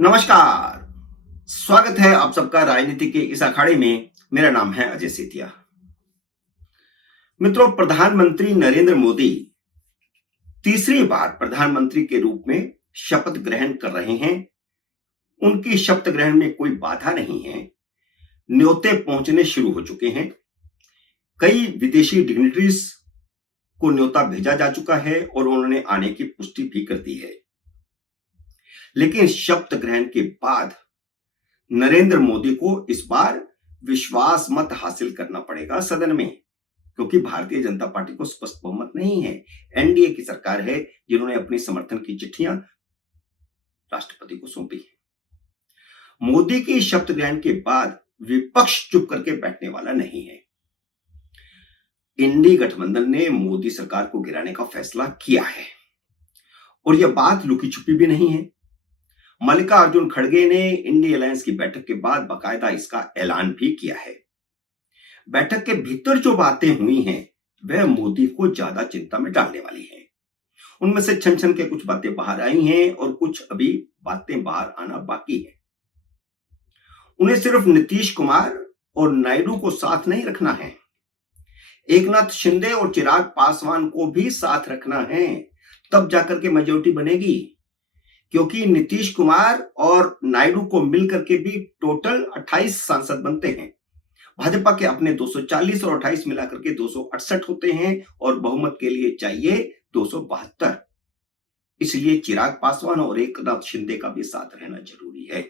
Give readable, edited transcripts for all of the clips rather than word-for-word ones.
नमस्कार। स्वागत है आप सबका राजनीति के इस अखाड़े में। मेरा नाम है अजय सेतिया। मित्रों, प्रधानमंत्री नरेंद्र मोदी तीसरी बार प्रधानमंत्री के रूप में शपथ ग्रहण कर रहे हैं। उनकी शपथ ग्रहण में कोई बाधा नहीं है। न्योते पहुंचने शुरू हो चुके हैं। कई विदेशी डिग्निटरीज को न्योता भेजा जा चुका है और उन्होंने आने की पुष्टि भी कर दी है। लेकिन शपथ ग्रहण के बाद नरेंद्र मोदी को इस बार विश्वास मत हासिल करना पड़ेगा सदन में, क्योंकि भारतीय जनता पार्टी को स्पष्ट बहुमत नहीं है। एनडीए की सरकार है जिन्होंने अपनी समर्थन की चिट्ठियां राष्ट्रपति को सौंपी है। मोदी की शपथ ग्रहण के बाद विपक्ष चुप करके बैठने वाला नहीं है। इंडी गठबंधन ने मोदी सरकार को गिराने का फैसला किया है और यह बात लुकी छुपी भी नहीं है। मल्लिकार्जुन खड़गे ने इंडी अलायंस की बैठक के बाद बाकायदा इसका ऐलान भी किया है। बैठक के भीतर जो बातें हुई हैं वह मोदी को ज्यादा चिंता में डालने वाली हैं। उनमें से छन छन के कुछ बातें बाहर आई हैं और कुछ अभी बातें बाहर आना बाकी है। उन्हें सिर्फ नीतीश कुमार और नायडू को साथ नहीं रखना है, एकनाथ शिंदे और चिराग पासवान को भी साथ रखना है, तब जाकर के मेजोरिटी बनेगी। क्योंकि नीतीश कुमार और नायडू को मिलकर के भी टोटल 28 सांसद बनते हैं। भाजपा के अपने 240 और 28 मिलाकर के 268 होते हैं और बहुमत के लिए चाहिए 272। इसलिए चिराग पासवान और एकनाथ शिंदे का भी साथ रहना जरूरी है।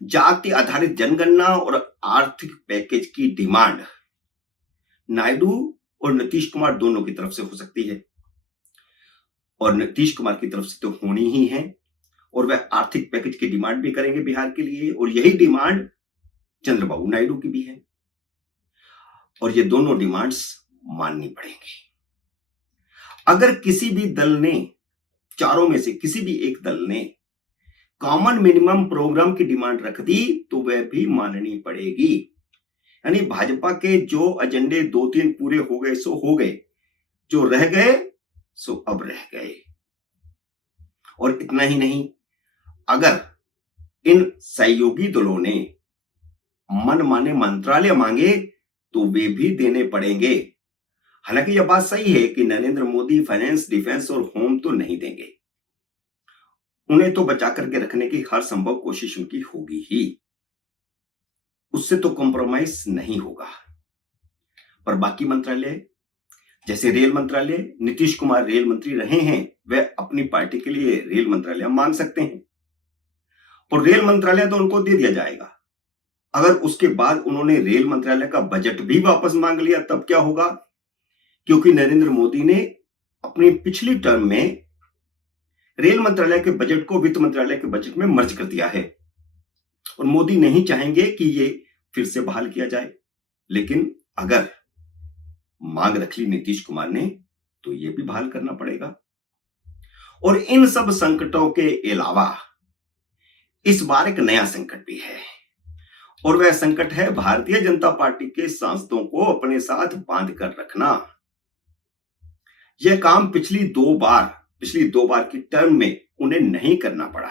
जाति आधारित जनगणना और आर्थिक पैकेज की डिमांड नायडू और नीतीश कुमार दोनों की तरफ से हो सकती है और नीतीश कुमार की तरफ से तो होनी ही है और वह आर्थिक पैकेज की डिमांड भी करेंगे बिहार के लिए और यही डिमांड चंद्रबाबू नायडू की भी है और ये दोनों डिमांड्स माननी पड़ेंगी। अगर किसी भी दल ने, चारों में से किसी भी एक दल ने कॉमन मिनिमम प्रोग्राम की डिमांड रख दी तो वह भी माननी पड़ेगी। यानी भाजपा के जो एजेंडे 2-3 पूरे हो गए सो हो गए, जो रह गए सो अब रह गए। और इतना ही नहीं, अगर इन सहयोगी दलों ने मन माने मंत्रालय मांगे तो वे भी देने पड़ेंगे। हालांकि यह बात सही है कि नरेंद्र मोदी फाइनेंस, डिफेंस और होम तो नहीं देंगे। उन्हें तो बचा करके रखने की हर संभव कोशिश उनकी होगी ही, उससे तो कॉम्प्रोमाइज नहीं होगा। पर बाकी मंत्रालय जैसे रेल मंत्रालय, नीतीश कुमार रेल मंत्री रहे हैं, वह अपनी पार्टी के लिए रेल मंत्रालय मांग सकते हैं और रेल मंत्रालय तो उनको दे दिया जाएगा। अगर उसके बाद उन्होंने रेल मंत्रालय का बजट भी वापस मांग लिया तब क्या होगा? क्योंकि नरेंद्र मोदी ने अपनी पिछली टर्म में रेल मंत्रालय के बजट को वित्त मंत्रालय के बजट में मर्ज कर दिया है और मोदी नहीं चाहेंगे कि ये फिर से बहाल किया जाए। लेकिन अगर मांग रख ली नीतीश कुमार ने तो ये भी बहाल करना पड़ेगा। और इन सब संकटों के अलावा इस बार एक नया संकट भी है और वह संकट है भारतीय जनता पार्टी के सांसदों को अपने साथ बांध कर रखना। यह काम पिछली दो बार की टर्म में उन्हें नहीं करना पड़ा।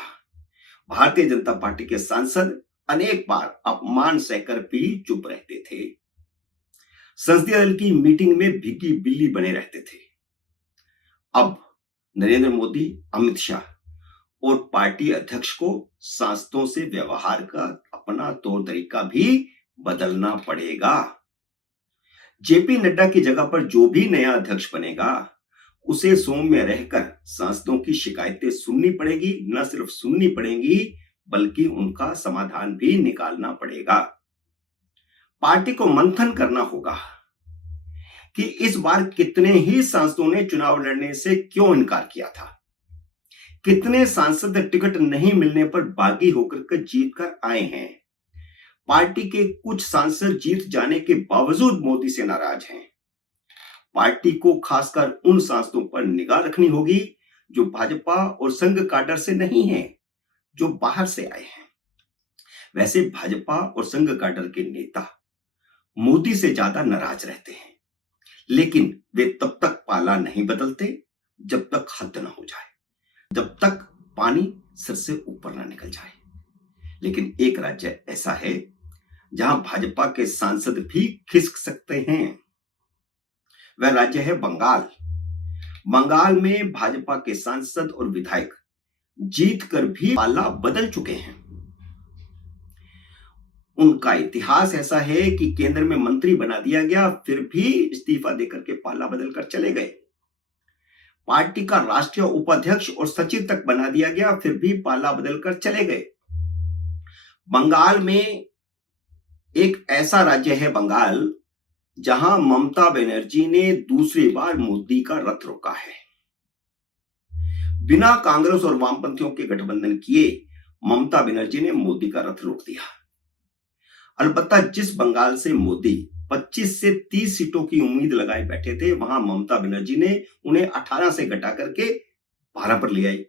भारतीय जनता पार्टी के सांसद अनेक बार अपमान सहकर भी चुप रहते थे, संसदीय दल की मीटिंग में भीगी बिल्ली बने रहते थे। अब नरेंद्र मोदी, अमित शाह और पार्टी अध्यक्ष को सांसदों से व्यवहार का अपना तौर तरीका भी बदलना पड़ेगा। जेपी नड्डा की जगह पर जो भी नया अध्यक्ष बनेगा उसे सौम्य रहकर सांसदों की शिकायतें सुननी पड़ेगी। न सिर्फ सुननी पड़ेंगी बल्कि उनका समाधान भी निकालना पड़ेगा। पार्टी को मंथन करना होगा कि इस बार कितने ही सांसदों ने चुनाव लड़ने से क्यों इनकार किया था, कितने सांसद टिकट नहीं मिलने पर बागी होकर के जीत कर आए हैं। पार्टी के कुछ सांसद जीत जाने के बावजूद मोदी से नाराज हैं। पार्टी को खासकर उन सांसदों पर निगाह रखनी होगी जो भाजपा और संघ काडर से नहीं है, जो बाहर से आए हैं। वैसे भाजपा और संघ काडर के नेता मोदी से ज्यादा नाराज रहते हैं, लेकिन वे तब तक पाला नहीं बदलते जब तक हद न हो जाए, जब तक पानी सिर से ऊपर ना निकल जाए। लेकिन एक राज्य ऐसा है जहां भाजपा के सांसद भी खिसक सकते हैं। वह राज्य है बंगाल। बंगाल में भाजपा के सांसद और विधायक जीत कर भी पाला बदल चुके हैं। उनका इतिहास ऐसा है कि केंद्र में मंत्री बना दिया गया, फिर भी इस्तीफा देकर के पाला बदल कर चले गए। पार्टी का राष्ट्रीय उपाध्यक्ष और सचिव तक बना दिया गया, फिर भी पाला बदल कर चले गए। बंगाल में एक ऐसा राज्य है बंगाल, जहां ममता बनर्जी ने दूसरी बार मोदी का रथ रोका है। बिना कांग्रेस और वामपंथियों के गठबंधन किए ममता बनर्जी ने मोदी का रथ रोक दिया। अलबत्ता जिस बंगाल से मोदी 25 से 30 सीटों की उम्मीद लगाए बैठे थे, वहां ममता बनर्जी ने उन्हें 18 से घटा करके 12 पर ले आई।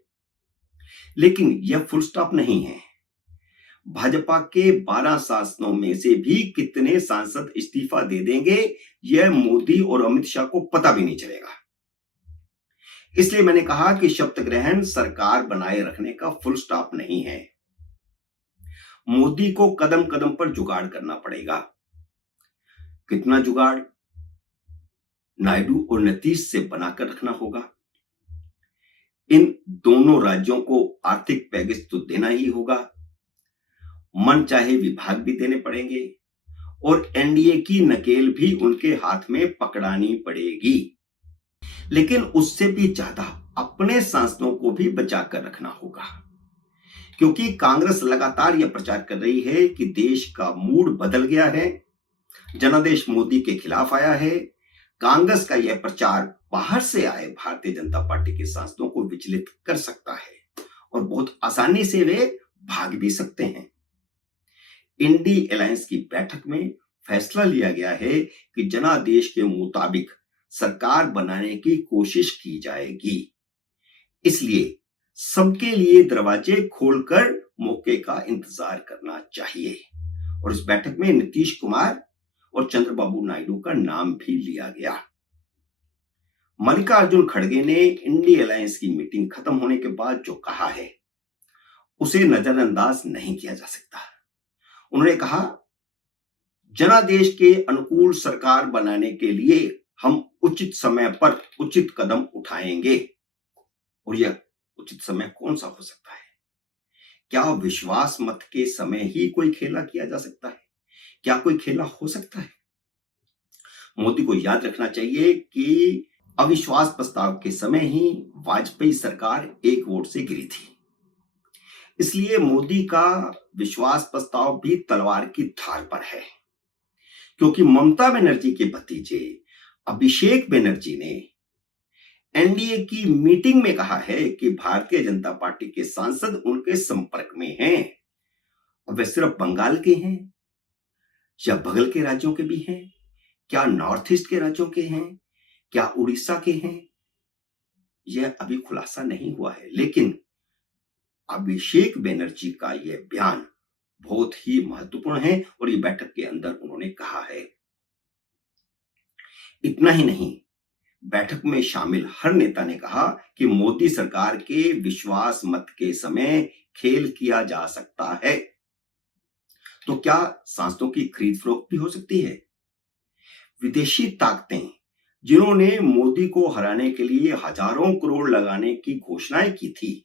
लेकिन यह फुल स्टॉप नहीं है। भाजपा के 12 सांसदों में से भी कितने सांसद इस्तीफा दे देंगे, यह मोदी और अमित शाह को पता भी नहीं चलेगा। इसलिए मैंने कहा कि शपथ ग्रहण सरकार बनाए रखने का फुल स्टॉप नहीं है। मोदी को कदम कदम पर जुगाड़ करना पड़ेगा। कितना जुगाड़? नायडू और नीतीश से बनाकर रखना होगा। इन दोनों राज्यों को आर्थिक पैकेज तो देना ही होगा। मन चाहे विभाग भी देने पड़ेंगे और एनडीए की नकेल भी उनके हाथ में पकड़ानी पड़ेगी। लेकिन उससे भी ज्यादा अपने सांसदों को भी बचाकर रखना होगा, क्योंकि कांग्रेस लगातार यह प्रचार कर रही है कि देश का मूड बदल गया है, जनादेश मोदी के खिलाफ आया है। कांग्रेस का यह प्रचार बाहर से आए भारतीय जनता पार्टी के सांसदों को विचलित कर सकता है और बहुत आसानी से वे भाग भी सकते हैं। इंडी अलायंस की बैठक में फैसला लिया गया है कि जनादेश के मुताबिक सरकार बनाने की कोशिश की जाएगी। इसलिए सबके लिए दरवाजे खोलकर मौके का इंतजार करना चाहिए। और इस बैठक में नीतीश कुमार और चंद्रबाबू नायडू का नाम भी लिया गया। मल्लिकार्जुन खड़गे ने इंडी अलायंस की मीटिंग खत्म होने के बाद जो कहा है, उसे नजरअंदाज नहीं किया जा सकता। उन्होंने कहा, जनादेश के अनुकूल सरकार बनाने के लिए हम उचित समय पर उचित कदम उठाएंगे। और यह उचित समय कौन सा हो सकता है? क्या विश्वास मत के समय ही कोई खेला किया जा सकता है? क्या कोई खेला हो सकता है? मोदी को याद रखना चाहिए कि अविश्वास प्रस्ताव के समय ही वाजपेयी सरकार एक वोट से गिरी थी। इसलिए मोदी का विश्वास प्रस्ताव भी तलवार की धार पर है, क्योंकि ममता बनर्जी के भतीजे अभिषेक बनर्जी ने एनडीए की मीटिंग में कहा है कि भारतीय जनता पार्टी के सांसद उनके संपर्क में हैं। अब वे सिर्फ बंगाल के हैं या बगल के राज्यों के भी हैं? क्या नॉर्थ ईस्ट के राज्यों के हैं? क्या उड़ीसा के हैं? यह अभी खुलासा नहीं हुआ है। लेकिन अभिषेक बनर्जी का यह बयान बहुत ही महत्वपूर्ण है और ये बैठक के अंदर उन्होंने कहा है। इतना ही नहीं, बैठक में शामिल हर नेता ने कहा कि मोदी सरकार के विश्वास मत के समय खेल किया जा सकता है। तो क्या सांसदों की खरीद फरोख्त भी हो सकती है? विदेशी ताकतें जिन्होंने मोदी को हराने के लिए हजारों करोड़ लगाने की घोषणाएं की थी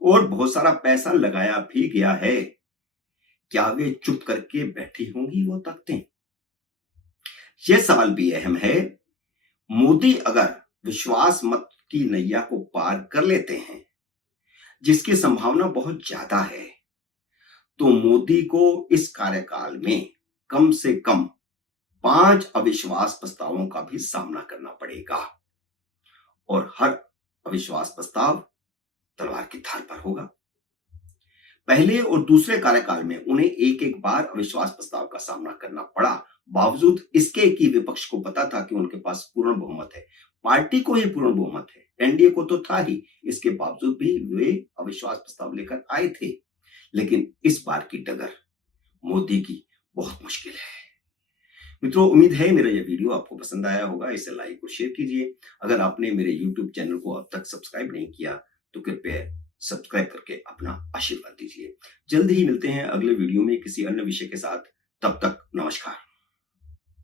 और बहुत सारा पैसा लगाया भी गया है, क्या वे चुप करके बैठी होंगी वो ताकतें? यह सवाल भी अहम है। मोदी अगर विश्वास मत की नैया को पार कर लेते हैं, जिसकी संभावना बहुत ज्यादा है, तो मोदी को इस कार्यकाल में कम से कम 5 अविश्वास प्रस्तावों का भी सामना करना पड़ेगा और हर अविश्वास प्रस्ताव तलवार की धार पर होगा। पहले और दूसरे कार्यकाल में उन्हें एक एक बार अविश्वास प्रस्ताव का सामना करना पड़ा, बावजूद इसके कि विपक्ष को पता था कि उनके पास पूर्ण बहुमत है, पार्टी को ही पूर्ण बहुमत है, एनडीए को तो था ही, इसके बावजूद भी वे अविश्वास प्रस्ताव लेकर आए थे। लेकिन इस बार की डगर मोदी की बहुत मुश्किल है। मित्रों, उम्मीद है मेरा यह वीडियो आपको पसंद आया होगा। इसे लाइक और शेयर कीजिए। अगर आपने मेरे YouTube चैनल को अब तक सब्सक्राइब नहीं किया तो कृपया सब्सक्राइब करके अपना आशीर्वाद दीजिए। जल्द ही मिलते हैं अगले वीडियो में किसी अन्य विषय के साथ। तब तक नमस्कार।